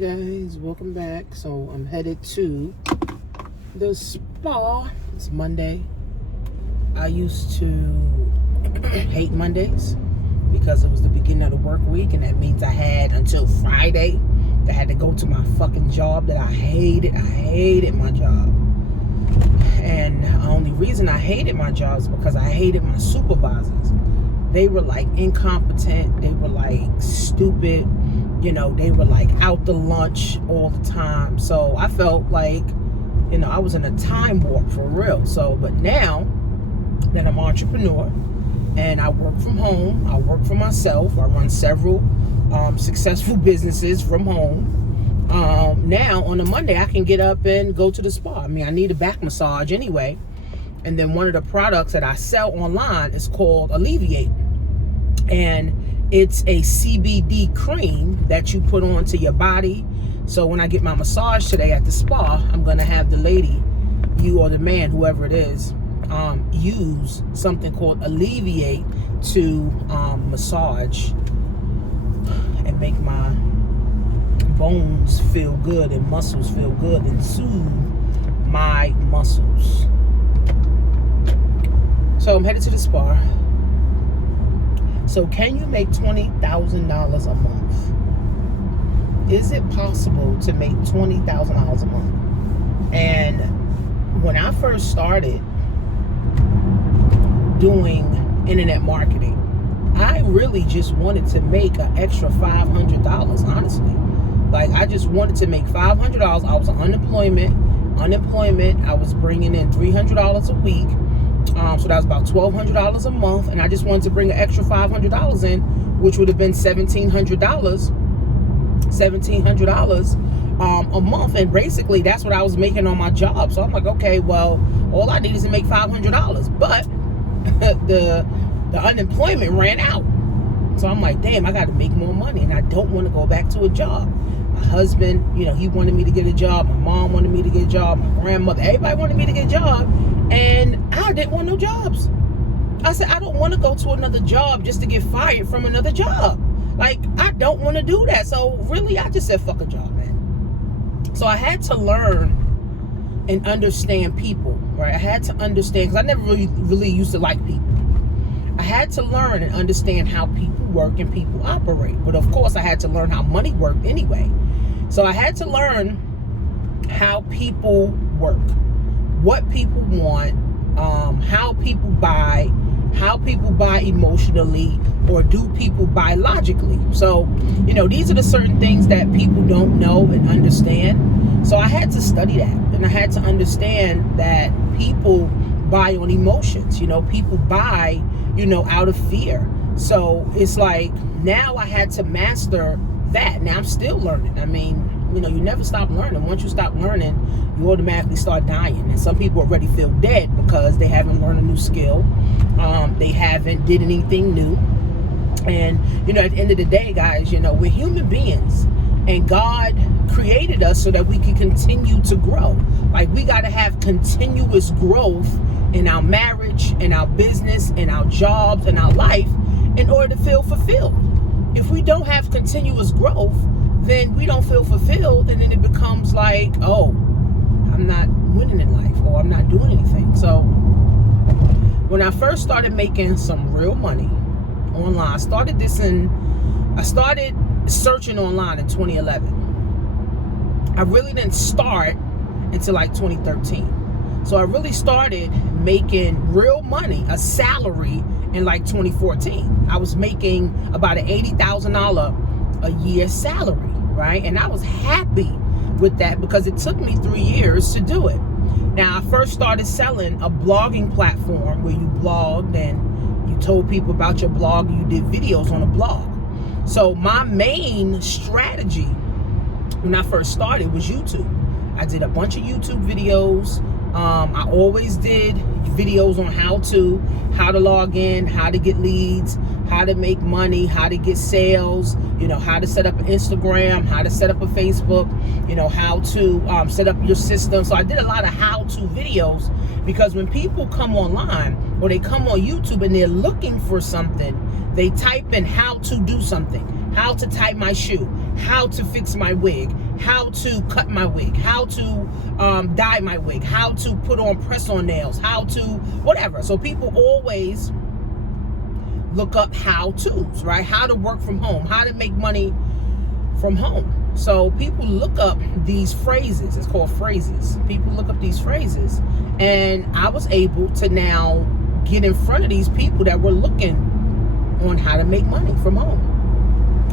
Hey guys, welcome back. So I'm headed to the spa. It's Monday. I used to hate Mondays because it was the beginning of the work week, and that means I had until Friday. I had to go to my fucking job that I hated. I hated my job. And the only reason I hated my job is because I hated my supervisors. They were like incompetent. They were like stupid. You know, they were like out to lunch all the time. So I felt like, you know, I was in a time warp for real. So, but now that I'm an entrepreneur and I work from home, I work for myself, I run several successful businesses from home. Now on a Monday, I can get up and go to the spa. I mean, I need a back massage anyway. And then one of the products that I sell online is called Alleviate. And it's a CBD cream that you put onto your body. So when I get my massage today at the spa, I'm going to have the lady, you or the man, whoever it is, use something called Alleviate to massage and make my bones feel good and muscles feel good and soothe my muscles. So I'm headed to the spa. So can you make $20,000 a month? Is it possible to make $20,000 a month? And when I first started doing internet marketing, I really just wanted to make an extra $500, honestly. Like, I just wanted to make $500. I was on unemployment. I was bringing in $300 a week. So that was about $1,200 a month, and I just wanted to bring an extra $500 in, which would have been $1,700 a month, and basically that's what I was making on my job. So I'm like, okay, well, all I need is to make $500, but the unemployment ran out. So I'm like, damn, I got to make more money, and I don't want to go back to a job. My husband, you know, he wanted me to get a job. My mom wanted me to get a job. My grandmother, everybody wanted me to get a job. And I didn't want no jobs. I said, I don't want to go to another job just to get fired from another job. Like, I don't want to do that. So really, I just said, fuck a job, man. So I had to learn and understand people, right? I had to understand, because I never really used to like people. I had to learn and understand how people work and people operate. But of course, I had to learn how money worked anyway. So I had to learn how people work, what people want, how people buy emotionally, or do people buy logically. So, you know, these are the certain things that people don't know and understand. So I had to study that, and I had to understand that people buy on emotions. You know, people buy, you know, out of fear. So it's like, now I had to master that. Now I'm still learning. I mean, you know, you never stop learning. Once you stop learning, you automatically start dying. And some people already feel dead because they haven't learned a new skill. They haven't did anything new. And, you know, at the end of the day, guys, you know, we're human beings. And God created us so that we can continue to grow. Like, we got to have continuous growth in our marriage, in our business, in our jobs, in our life, in order to feel fulfilled. If we don't have continuous growth, then we don't feel fulfilled, and then it becomes like, oh, I'm not winning in life, or I'm not doing anything. So when I first started making some real money online, I started searching online in 2011. I really didn't start until like 2013. So I really started making real money, a salary, in like 2014. I was making about an $80,000 a year salary, right? And I was happy with that because it took me 3 years to do it. Now, I first started selling a blogging platform where you blogged and you told people about your blog, you did videos on a blog. So my main strategy when I first started was YouTube. I did a bunch of YouTube videos. I always did videos on how to log in, how to get leads, how to make money, how to get sales, you know, how to set up an Instagram, how to set up a Facebook, you know, how to set up your system. So I did a lot of how-to videos, because when people come online or they come on YouTube and they're looking for something, they type in how to do something, how to tie my shoe, how to fix my wig, how to cut my wig, how to dye my wig, how to put on press-on nails, how to whatever. So people always look up how-tos, right? How to work from home, how to make money from home. So people look up these phrases. It's called phrases. People look up these phrases, and I was able to now get in front of these people that were looking on how to make money from home.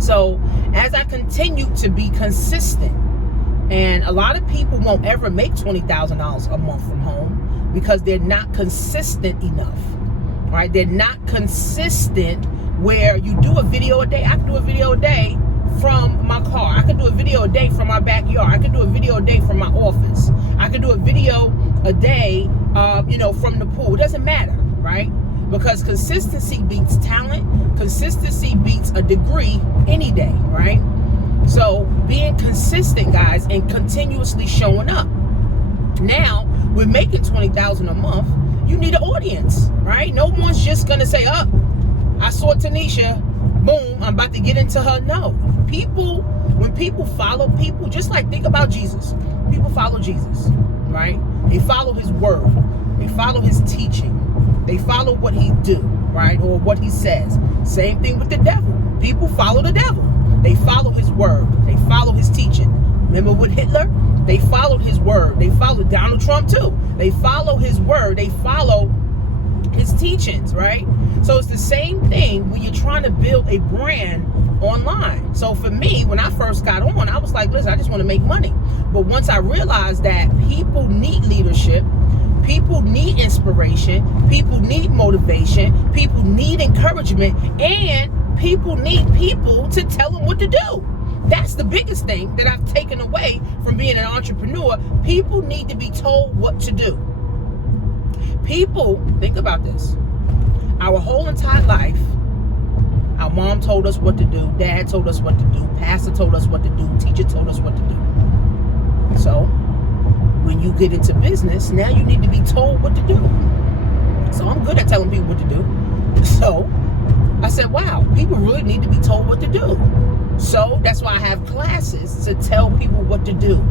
So as I continue to be consistent, and a lot of people won't ever make $20,000 a month from home because they're not consistent enough, right? They're not consistent where you do a video a day. I can do a video a day from my car. I can do a video a day from my backyard. I can do a video a day from my office. I can do a video a day, from the pool. It doesn't matter, right? Because consistency beats talent. Consistency beats a degree any day, right? So being consistent, guys, and continuously showing up. Now, we're making $20,000 a month. You need an audience, right? No one's just going to say, oh, I saw Tanisha, boom, I'm about to get into her. No. People, when people follow people, just like think about Jesus. People follow Jesus, right? They follow his word. They follow his teaching. They follow what he do, right? Or what he says. Same thing with the devil. People follow the devil. They follow his word. They follow his teaching. Remember with Hitler? They followed his word. They followed Donald Trump too. They follow his word. They follow his teachings, right? So it's the same thing when you're trying to build a brand online. So for me, when I first got on, I was like, listen, I just want to make money. But once I realized that people need leadership, people need inspiration, people need motivation, people need encouragement, and people need people to tell them what to do. That's the biggest thing that I've taken away from being an entrepreneur. People need to be told what to do. People, think about this. Our whole entire life, our mom told us what to do, dad told us what to do, pastor told us what to do, teacher told us what to do. So, when you get into business, now you need to be told what to do. So I'm good at telling people what to do. So I said, wow, people really need to be told what to do. So that's why I have classes to tell people what to do.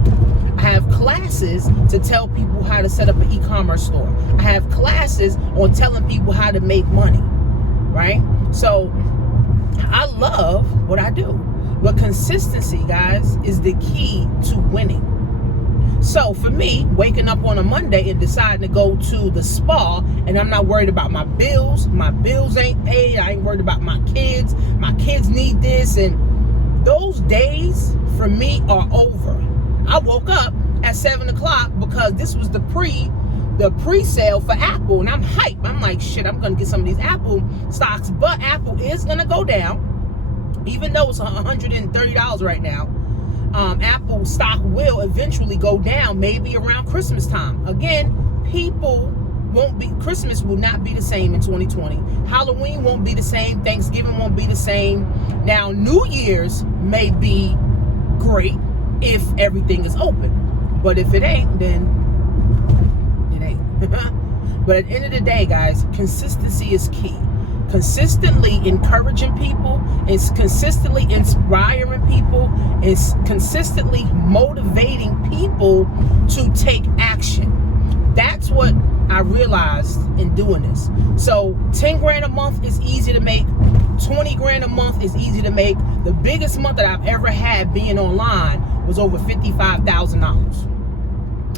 I have classes to tell people how to set up an e-commerce store. I have classes on telling people how to make money, right? So I love what I do. But consistency, guys, is the key to winning. So for me, waking up on a Monday and deciding to go to the spa, and I'm not worried about my bills ain't paid, I ain't worried about my kids need this, and those days for me are over. I woke up at 7 o'clock because this was the pre-sale for Apple, and I'm hyped. I'm like, shit, I'm gonna get some of these Apple stocks, but Apple is gonna go down, even though it's $130 right now. Apple stock will eventually go down, maybe around Christmas time. Again, Christmas will not be the same in 2020. Halloween won't be the same. Thanksgiving won't be the same. Now, New Year's may be great if everything is open. But if it ain't, then it ain't. But at the end of the day, guys, consistency is key. Consistently encouraging people, is consistently inspiring people, is consistently motivating people to take action. That's what I realized in doing this. So 10 grand a month is easy to make. 20 grand a month is easy to make. The biggest month that I've ever had being online was over $55,000.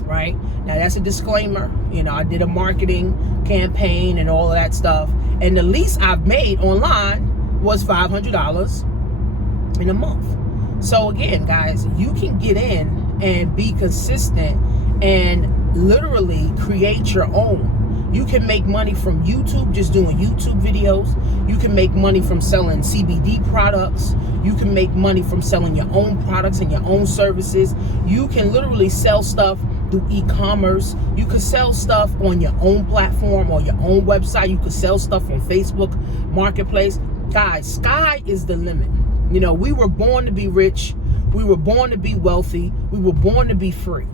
Right? Now that's a disclaimer. I did a marketing campaign and all of that stuff. And the least I've made online was $500 in a month. So again, guys, you can get in and be consistent and literally create your own. You can make money from YouTube, just doing YouTube videos. You can make money from selling CBD products. You can make money from selling your own products and your own services. You can literally sell stuff through e-commerce. You could sell stuff on your own platform or your own website. You could sell stuff on Facebook Marketplace. Guys, sky is the limit. We were born to be rich. We were born to be wealthy. We were born to be free.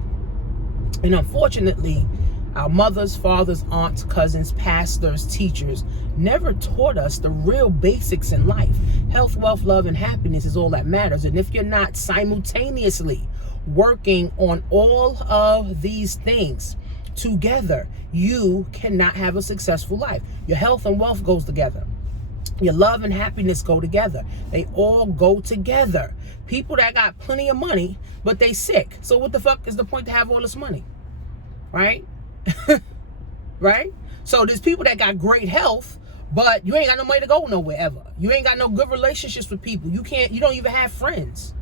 And unfortunately, Our mothers, fathers, aunts, cousins, pastors, teachers never taught us the real basics in life. Health, wealth, love, and happiness is all that matters. And if you're not simultaneously working on all of these things together, you cannot have a successful life. Your health and wealth goes together. Your love and happiness go together. They all go together. People that got plenty of money, but they sick. So what the fuck is the point to have all this money? Right? Right? So there's people that got great health, but you ain't got no money to go nowhere ever. You ain't got no good relationships with people. You don't even have friends.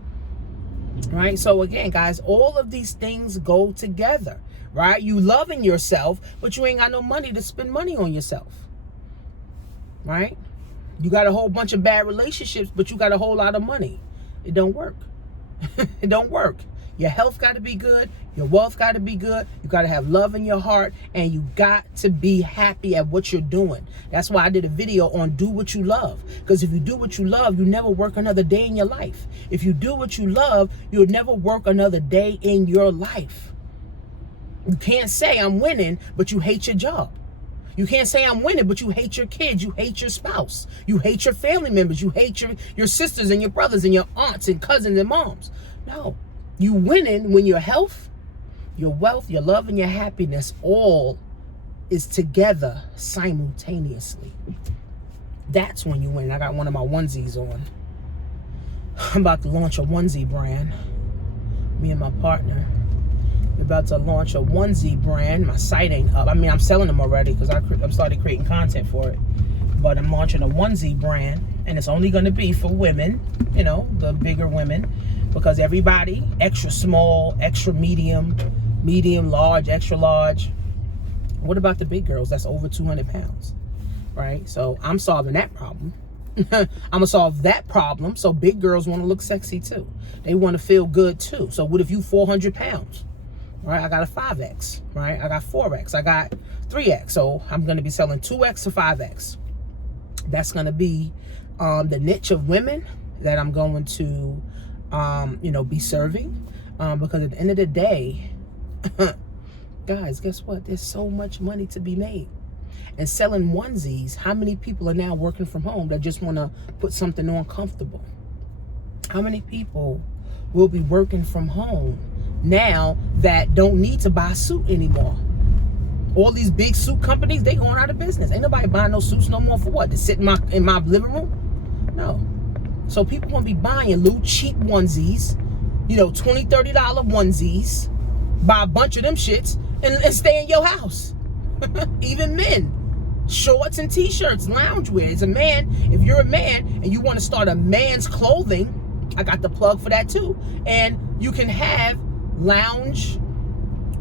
Right? So again, guys, all of these things go together. Right? You loving yourself, but you ain't got no money to spend money on yourself. Right? You got a whole bunch of bad relationships, but you got a whole lot of money. It don't work. It don't work. Your health got to be good. Your wealth got to be good. You got to have love in your heart, and you got to be happy at what you're doing. That's why I did a video on do what you love. Because if you do what you love, you never work another day in your life. If you do what you love, you'll never work another day in your life. You can't say I'm winning, but you hate your job. You can't say I'm winning, but you hate your kids. You hate your spouse. You hate your family members. You hate your sisters and your brothers and your aunts and cousins and moms. No. You winning when your health, your wealth, your love, and your happiness all is together simultaneously. That's when you win. I got one of my onesies on. I'm about to launch a onesie brand. Me and my partner. We're about to launch a onesie brand. My site ain't up. I mean, I'm selling them already because I'm started creating content for it. But I'm launching a onesie brand, and it's only going to be for women, you know, the bigger women, because everybody, extra small, extra medium, medium, large, extra large. What about the big girls that's over 200 pounds, right? So I'm solving that problem. I'm gonna solve that problem. So big girls want to look sexy too. They want to feel good too. So what if you 400 pounds? Right, I got a 5X, right? I got 4X, I got 3X. So I'm going to be selling 2X to 5X. That's going to be the niche of women that I'm going to, be serving. Because at the end of the day, guys, guess what? There's so much money to be made. And selling onesies, how many people are now working from home that just want to put something on comfortable? How many people will be working from home now that don't need to buy a suit anymore? All these big suit companies, they going out of business. Ain't nobody buying no suits no more for what? To sit in my living room? No. So people gonna be buying little cheap onesies, $20, $30 onesies, buy a bunch of them shits and stay in your house. Even men, shorts and t-shirts, loungewear. As a man, if you're a man and you want to start a man's clothing, I got the plug for that too. And you can have lounge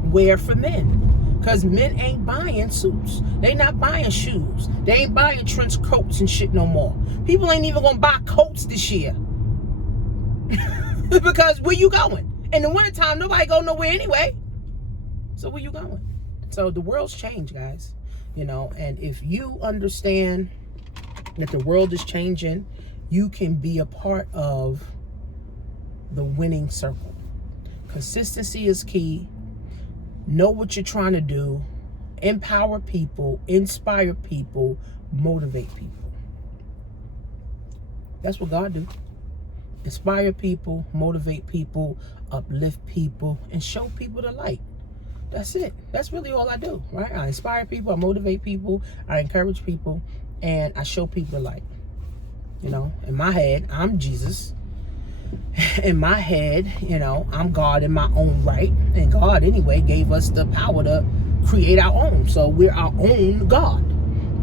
wear for men, because men ain't buying suits. They not buying shoes. They ain't buying trench coats and shit no more. People ain't even gonna buy coats this year. Because where you going? In the wintertime, nobody go nowhere anyway. So where you going? So the world's changed, guys. And if you understand that the world is changing, you can be a part of the winning circle. Consistency is key. Know what you're trying to do. Empower people, inspire people, motivate people. That's what God do. Inspire people, motivate people, uplift people, and show people the light. That's it. That's really all I do, right? I inspire people, I motivate people, I encourage people, and I show people the light. In my head, I'm Jesus. In my head, I'm God in my own right. And God, anyway, gave us the power to create our own. So we're our own God,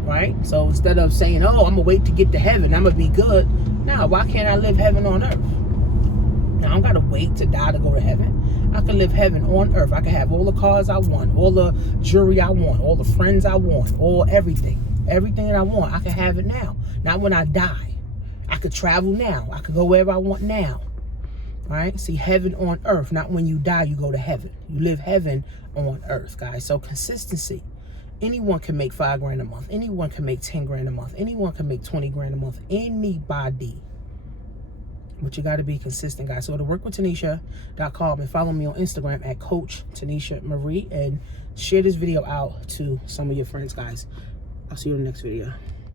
right? So instead of saying, I'm going to wait to get to heaven, I'm going to be good. Now, why can't I live heaven on earth? Now, I don't got to wait to die to go to heaven. I can live heaven on earth. I can have all the cars I want, all the jewelry I want, all the friends I want, all everything. Everything that I want, I can have it now. Not when I die. I could travel now. I could go wherever I want now. All right? See, heaven on earth. Not when you die, you go to heaven. You live heaven on earth, guys. So consistency. Anyone can make $5 grand a month. Anyone can make 10 grand a month. Anyone can make 20 grand a month. Anybody. But you got to be consistent, guys. So to workwithtanisha.com and follow me on Instagram at Coach Tanisha Marie, and share this video out to some of your friends, guys. I'll see you in the next video.